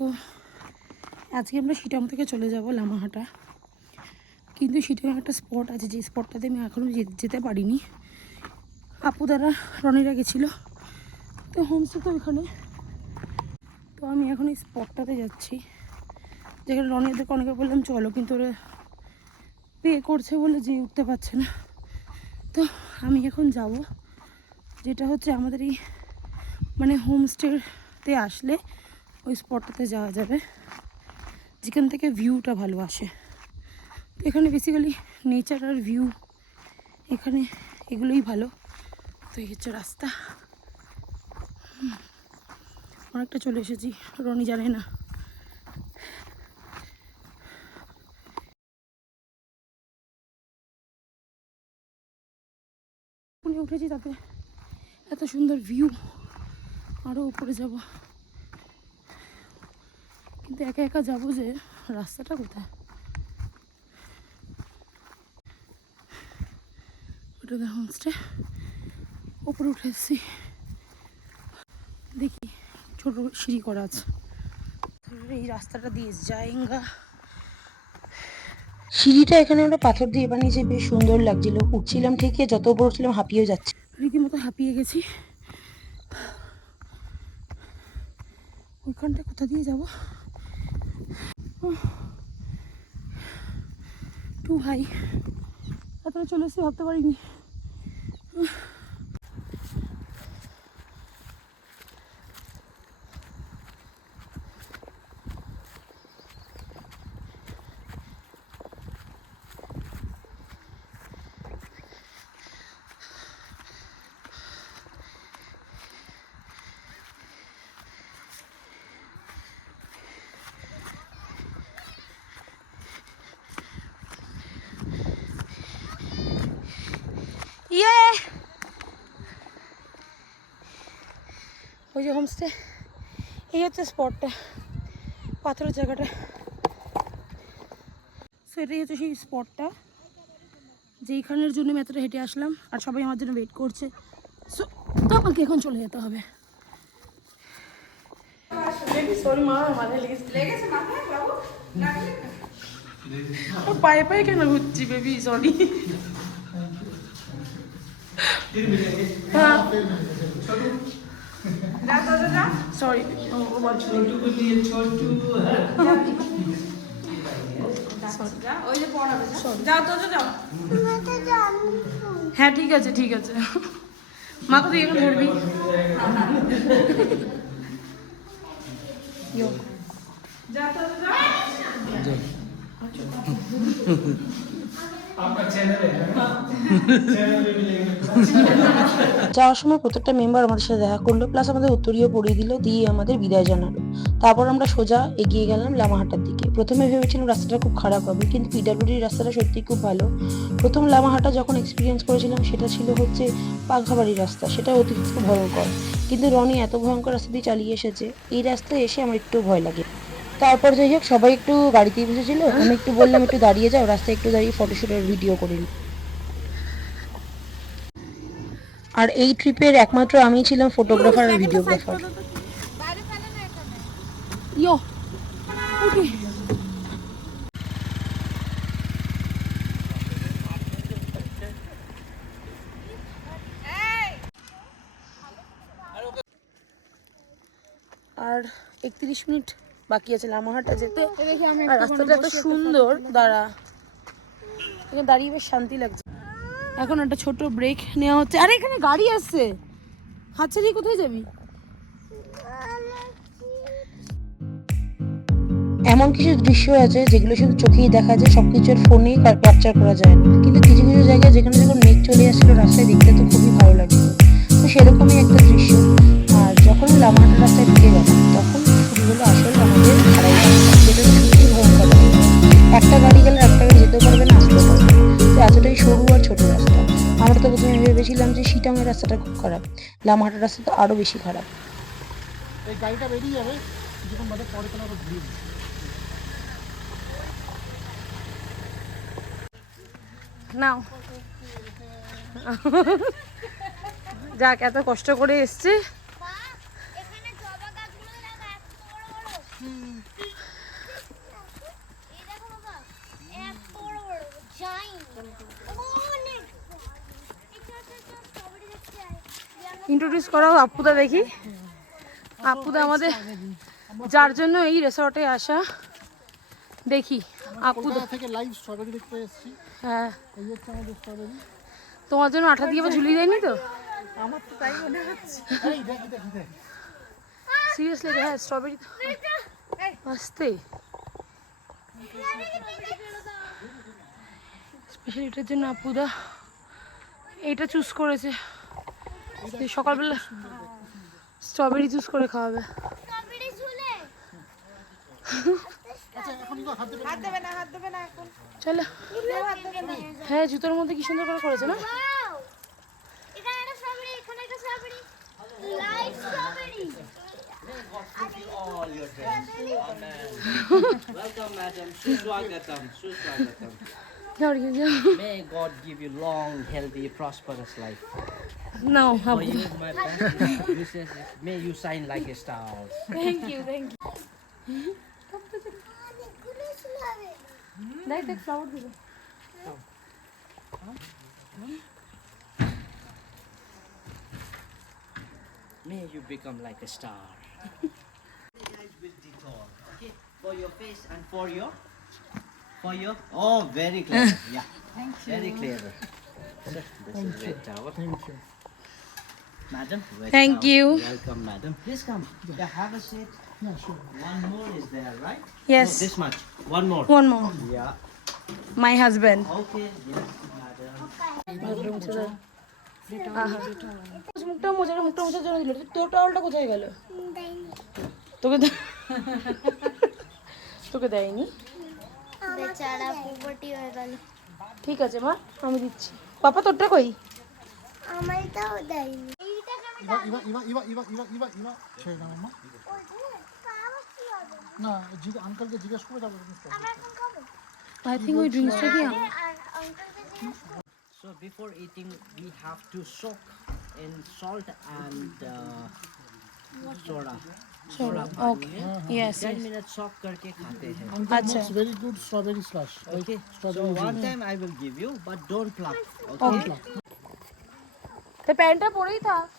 তো আজকে আমরা সিটাং থেকে চলে যাব লামাহাটা। কিন্তু সিটাং একটা স্পট আছে, যে স্পটটাতে আমি এখনও যেতে পারিনি। আপু দ্বারা রনিরা গেছিল। তো হোমস্টে তো ওইখানে। তো আমি এখন এই স্পটটাতে যাচ্ছি। যেখানে রনিদেরকে অনেকে বললাম, চলো। কিন্তু ওরা পে করছে বলে যে উঠতে পারছে না। তো আমি এখন যাব, যেটা হচ্ছে আমাদের এই মানে হোমস্টেতে আসলে ওই স্পটটাতে যাওয়া যাবে। যেখান থেকে ভিউটা ভালো আসে। এখানে বেসিক্যালি নেচার আর ভিউ এখানে এগুলোই ভালো। তো এই হচ্ছে রাস্তা। অনেকটা চলে এসেছি, রনি জানে না। উঠেছি তাতে এত সুন্দর ভিউ আরও উপরে যাব। কিন্তু একা একা যাব যে রাস্তাটা কোথায়? ওটা হোমস্টে উপরে উঠে এসেছি। দেখি ছোট সিঁড়ি করা আছে। এই রাস্তাটা দিয়ে যায়গা সিঁড়িটা এখানে আমরা পাথর দিয়ে বানিয়েছি বেশ সুন্দর লাগছিল। উঠছিলাম ঠিকই যত উপর উঠছিলাম হাঁপিয়েও যাচ্ছে। রীতিমতো হাঁপিয়ে গেছি। ওইখানটা কোথা দিয়ে যাব? Too high. এতটা চলে এসে ভাবতে পারিনি। ইয়ে। ওই যে হোমস্টে এই হচ্ছে স্পটটা পাথরের জায়গাটা। সো এটাই হচ্ছে সেই স্পটটা যেইখানের জন্য আমি এতটা হেঁটে আসলাম আর সবাই আমার জন্য ওয়েট করছে। সো তো আমাকে এখন চলে যেতে হবে। পায়ে পায়ে কেন ঘুরছি বেবি সরি সরি হ্যাঁ ঠিক আছে ঠিক আছে। মা তুই দিয়ে ধরবি। যা তো যা। যাওয়ার সময় প্রত্যেকটা মেম্বার আমাদের সাথে দেখা করল প্লাস আমাদের উত্তরীয় পরিয়ে দিল দিয়ে আমাদের বিদায় জানালো। তারপর আমরা সোজা এগিয়ে গেলাম লামাহাটার দিকে। প্রথমে ভেবেছিলাম রাস্তাটা খুব খারাপ হবে কিন্তু পিডাব্লিউডির রাস্তাটা সত্যি খুব ভালো। প্রথম লামাহাটা যখন এক্সপিরিয়েন্স করেছিলাম সেটা ছিল হচ্ছে পাখাবাড়ির রাস্তা। সেটা অতিরিক্ত ভয়ঙ্কর। কিন্তু রনি এত ভয়ঙ্কর রাস্তা দিয়ে চালিয়ে এসেছে এই রাস্তায় এসে আমার একটু ভয় লাগে। তারপর যাই হোক সবাই একটু গাড়িতেই বসেছিল। আমি একটু বললাম একটু দাঁড়িয়ে যাও রাস্তায় একটু দাঁড়িয়ে ফটোশুট আর ভিডিও করে নিই। আর এই ট্রিপের একমাত্র আমি ছিলাম ফটোগ্রাফার আর ভিডিওগ্রাফার ইয়ো ওকে আর একত্রিশ মিনিট বাকি আছে লামাহাটা যেতে আর রাস্তাটা এত সুন্দর দাঁড়া। এখানে দাঁড়িয়ে বেশ শান্তি লাগছে। এখন একটা ছোট ব্রেক নেওয়া হচ্ছে। আরে এখানে গাড়ি আসছে হাতছাড়ি কোথায় যাবি? এমন কিছু দৃশ্য আছে যেগুলো শুধু চোখেই দেখা যায় সব সবকিছুর ফোনেই ক্যাপচার করা যায় না। কিন্তু কিছু কিছু জায়গায় যেখানে যখন মেঘ চলে আসছিল রাস্তায় দেখতে তো খুবই ভালো লাগছিল তো সেরকমই একটা দৃশ্য। আর যখন লামাহাটা রাস্তায় ঢুকে গেলাম তখন শুরু হলো আসল একটা গাড়ি গেলে একটা গাড়ি যেতেও পারবে না আসতেও পারবে না। তো এতটাই সরু আর ছোট রাস্তা আমরা তো প্রথমে ভেবেছিলাম যে সিটাঙের রাস্তাটা খুব খারাপ লামাহাটার রাস্তা তো আরও বেশি খারাপ এই গাড়িটা বেরিয়ে যাবে পরে। নাও যাক এত কষ্ট করে এসছে এই দেখো বাবা এক বড় বড় giant। অনেক বড়। এই ছোট ছোট strawberry দেখতে আয়। ইন্ট্রোডিউস করাও আপুদা দেখি। আপুদা আমাদের যার জন্য এই রিসর্টে আসা। দেখি আপুদা থেকে লাইভ স্ট্রবেরি দেখতে এসেছি। হ্যাঁ। এই হচ্ছে আমাদের স্ট্রবেরি তোমার জন্য আঠা দিয়ে ঝুলিয়ে দেয়নি তো? আমার তো তাই মনে হচ্ছে। এই দেখ দেখ দেখ। সিরিয়াসলি হ্যাঁ স্ট্রবেরি আসতে। স্পেশালি এটার জন্য আপুদা এইটা চুজ করেছে। সকালবেলা স্ট্রবেরি জুস করে খাওয়াবে। চলো। হ্যাঁ জুতোর মধ্যে কি সুন্দর করে করেছে না? May God give you long, healthy, prosperous life. No, how? For you, my you may you shine like a star. Thank you, thank you. Light that flower. May you become like a star. For your face and for your, for your. Oh, very clever. yeah. Thank you. Very clever. Thank you. Madam. red Thank you. Welcome, madam. Please come. Yeah, have a seat. না sure One more is there, right? Yes. No, this much. One more. One more Yeah. My husband Okay. Yes, madam. মুখটা মোছা মুখটা মোছার জন্য দিল তোর টাওয়ালটা কোথায় গেল তোকে তোকে দেয়নি বেচারা পুবর্টি হয়ে গেল ঠিক আছে মা আমি দিচ্ছি পাপা তোরটা কই আমারটাও দেয়নি এইটাকে আমি ইভা ইভা ইভা ইভা ইভা ইভা ইভা ইভা ছেড়ে দাও মা খাওয়া কি হবে না জিজ্ঞেস আঙ্কেলকে জিজ্ঞেস করে তারপর তুমি stop আমরা এখন খাবো আই থিঙ্ক ওই ড্রিঙ্কসটা কি আর আঙ্কেলকে জিজ্ঞেস করো। So before eating, we have to soak in salt and uh, soda. Soda. Okay yes Ten minutes soak करके खाते हैं. Uncle আচ্ছা। makes very good strawberry slush. Like Okay. So strawberry one juice. time I will give you, but don't pluck. Okay. তো প্যান্টটা পরেই থাক In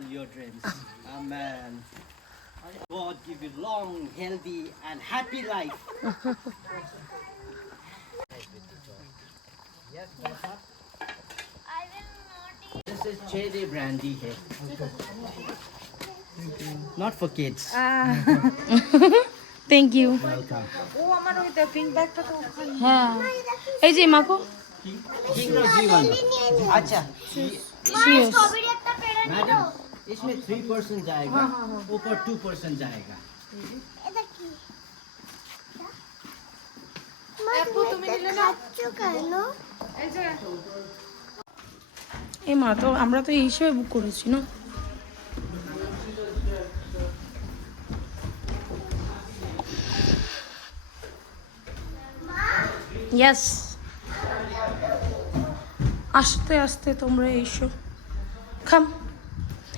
all your dreams. Amen. God give you long, healthy, and happy life. yes, I will not This is cherry brandy here. Not for kids. Thank you. Welcome. Oh, আমার ওই pink ব্যাগটা इसमें three percent जाएगा ऊपर two percent जाएगा এটা কি আপু তুমি নিলে না কেন এই মা তো আমরা তো এই হিসেবে বুক করেছি না ইয়েস আস্তে আস্তে তোমরা এসো খাম এই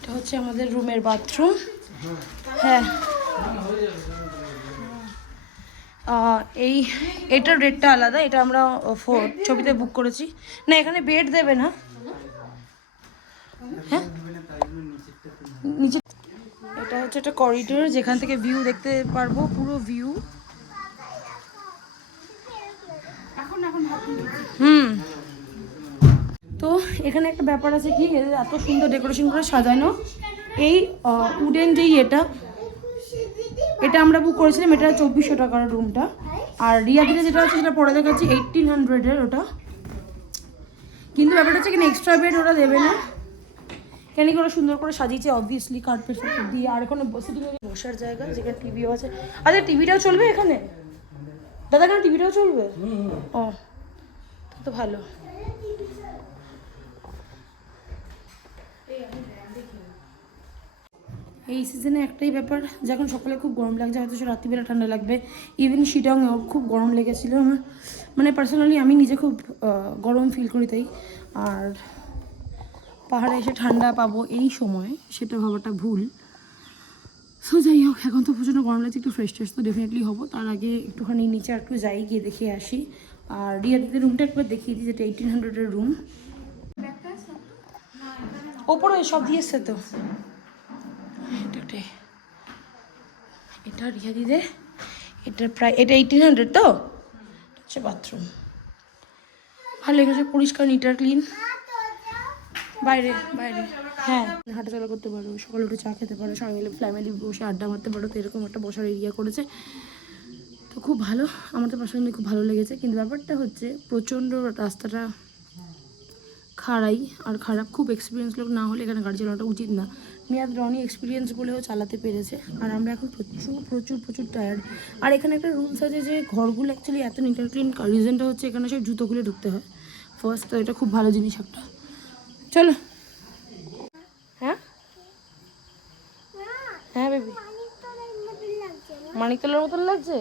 এটা হচ্ছে আমাদের রুমের বাথরুম। হ্যাঁ। এই এটার রেটটা আলাদা এটা আমরা ছবিতে বুক করেছি। না এখানে বেড দেবে না। হ্যাঁ? নিচে এটা হচ্ছে একটা করিডোর যেখান থেকে ভিউ দেখতে পারব পুরো ভিউ হুম। এখানে একটা ব্যাপার আছে কি এদের এত সুন্দর ডেকোরেশন করে সাজানো। এই উডেন যেই এটা এটা আমরা বুক করেছিলাম এটা চব্বিশশো টাকার রুমটা আর রিয়াদিতে যেটা আছে সেটা পরে দেখাচ্ছি এইটিন হান্ড্রেডের ওটা। কিন্তু ব্যাপারটা হচ্ছে এখানে এক্সট্রা বেড ওরা দেবে না। কেন কি ওরা সুন্দর করে সাজিয়েছে অবভিয়াসলি কার্পেট দিয়ে। আর এখানে বসে বসার জায়গা যেখানে টিভিও আছে। আচ্ছা টিভিটাও চলবে এখানে? দাদা কেন টিভিটাও চলবে? ও তো ভালো। এই সিজনে একটাই ব্যাপার, যখন সকালে খুব গরম লাগছে, হয়তো সে রাত্রিবেলা ঠান্ডা লাগবে। ইভেন শিটংয়েও খুব গরম লেগেছিলো আমার। মানে পার্সোনালি আমি নিজে খুব গরম ফিল করি তাই। আর পাহাড়ে এসে ঠান্ডা পাবো এই সময়, সেটা ভাবাটা ভুল। সো যাই হোক, এখন তো প্রচণ্ড গরম লাগছে, একটু ফ্রেশ ট্রেশ তো ডেফিনেটলি হব। তার আগে একটুখানি নিচে একটু যাই গিয়ে দেখে আসি। আর রিয়াদিদের রুমটা একবার দেখিয়ে দিই, যেটা এইটিন হান্ড্রেডের রুম ওপরে সব দিয়েছে তো। এটা। এটা রিয়াদিদের এটা প্রায়, এটা এইটিন হান্ড্রেড তো? হচ্ছে বাথরুম ভালো লেগেছে, পরিষ্কার নিটার ক্লিন বাইরে বাইরে। হ্যাঁ। হাঁটাচলা করতে পারো, সকালে উঠে চা খেতে পারো সবাই মিলে ফ্যামিলি বসে আড্ডা মারতে পারো, তো এরকম একটা বসার এরিয়া করেছে। তো খুব ভালো আমার তো পার্সোনালি খুব ভালো লেগেছে। কিন্তু ব্যাপারটা হচ্ছে, প্রচণ্ড রাস্তাটা খাড়াই আর খারাপ খুব এক্সপিরিয়েন্স লোক না হলে এখানে গাড়ি চালানোটা উচিত না। মেয়াদ রনি এক্সপিরিয়েন্স বলেও চালাতে পেরেছে আর আমরা এখন প্রচুর প্রচুর প্রচুর টায়ার্ড আর এখানে একটা রুলস আছে যে ঘরগুলো অ্যাকচুয়ালি এত নিট ক্লিন রিজনটা হচ্ছে এখানে সব জুতো খুলে ঢুকতে হয়। ফার্স্ট তো এটা খুব ভালো জিনিস একটা। চলো। হ্যাঁ? হ্যাঁ বেবি? মানিকতলার মতন লাগছে?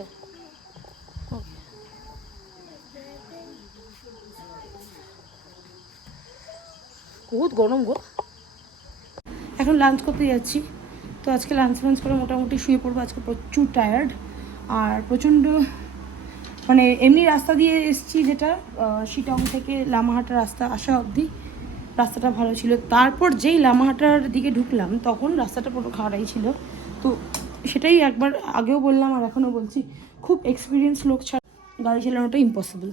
বহুত গরম গো। এখন লাঞ্চ করতে যাচ্ছি। তো আজকে লাঞ্চ ফাঞ্চ করে মোটামুটি শুয়ে পড়ব। আজকে প্রচুর টায়ার্ড আর প্রচণ্ড মানে এমনি রাস্তা দিয়ে এসছি যেটা শিটং থেকে লামাহাটা রাস্তা আসা অবধি। রাস্তাটা ভালো ছিল। তারপর যেই লামাহাটার দিকে ঢুকলাম, তখন রাস্তাটা পুরো খাড়াই ছিল। তো সেটাই একবার আগেও বললাম আর এখনও বলছি, খুব এক্সপিরিয়েন্স লোক ছাড়া গাড়ি চালানোটা ইম্পসিবল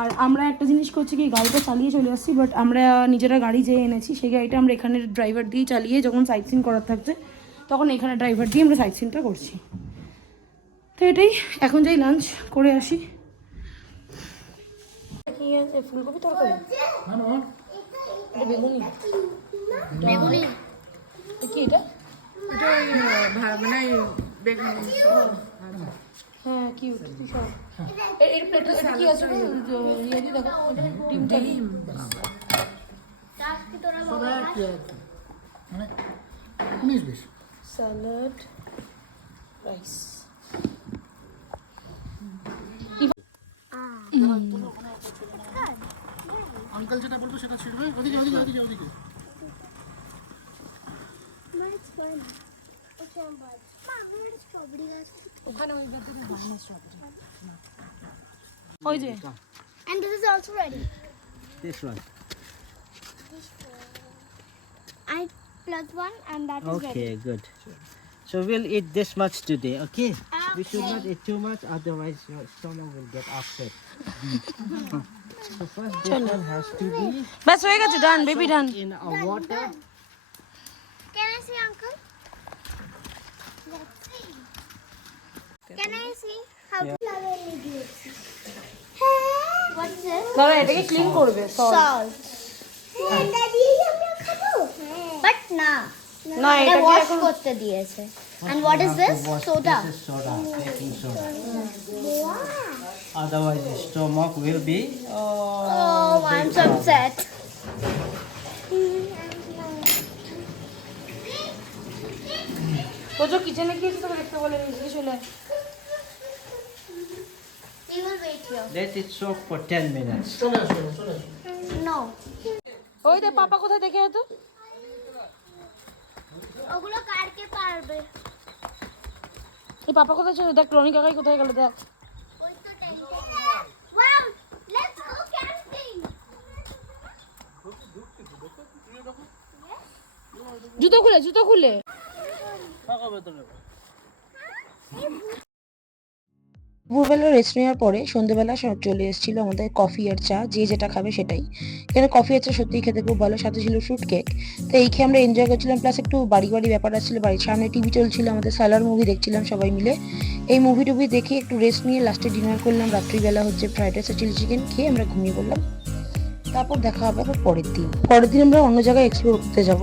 আর আমরা একটা জিনিস করছি কি গাড়িটা চালিয়ে চলে আসছি বাট আমরা নিজেরা গাড়ি যে এনেছি সেই গাড়িটা আমরা এখানে ড্রাইভার দিয়ে চালিয়ে যখন সাইট সিন করার থাকছে তখন এখানে ড্রাইভার দিয়ে আমরা সাইট সিনটা করছি। তো এটাই এখন যাই লাঞ্চ করে আসি। কি আছে? ফুলকপি তরকারি? এটা বেগুনি। বেগুনি। কি এটা? মানে হ্যাঁ তুই সব। এর প্লেটে এটা কি আছে দেখো ডিম বাবা মানে উনিশ বিশ। স্যালাড রাইস আঙ্কেল যেটা বলব সেটা ছিড়বে ওদিকে ওদিকে ওদিকে ওদিকে. Okay, I'm bad. Mom, ওই যে And this is also ready. This one. I plugged one and that is ready. Okay, good. So we'll eat this much today, okay? We should Okay. not eat too much, otherwise your stomach will get upset. so first this one has to be ব্যাস হয়ে গেছে done baby done in a water. Can I see, Uncle? Let's see. Can I see This? এটাকে clean করবে sauce Salt. না না এটা wash করতে দিয়েছে and what is this soda This is soda, baking soda. Otherwise your stomach will be oh, oh i'm so upset ও তো কিচেনে গিয়েছে তোকে দেখতে বলে নিজে চলে let it soak for 10 minutes. no. ওই দে পাপা কোথায় দেখে হতো ওগুলো কাটতে পারবে। এই পাপা কোথায় চলে দেখ রনি কাকাই কোথায় গেল দেখ। তো জুতো খুলে জুতো খুলে। দুপুরবেলা রেস্ট নেওয়ার পরে সন্ধ্যেবেলা সব চলে এসেছিল আমাদের কফি আর চা, যে যেটা খাবে সেটাই। এখানে কফি আর চা সত্যিই খেতে খুব ভালো, সাথে ছিল ফ্রুট কেক তো এই খেয়ে আমরা এনজয় করছিলাম প্লাস একটু বাড়ি বাড়ি ব্যাপার আসছিল বাড়ির সামনে টিভি চলছিল, আমাদের সালার মুভি দেখছিলাম সবাই মিলে। এই মুভি টুভি দেখে একটু রেস্ট নিয়ে লাস্টে ডিনার করলাম, রাত্রিবেলা হচ্ছে ফ্রাইড রাইস আর চিলি চিকেন খেয়ে আমরা ঘুমিয়ে পড়লাম। তারপর দেখা হবে আবার পরের দিন। পরের দিন আমরা অন্য জায়গায় এক্সপ্লোর করতে যাব।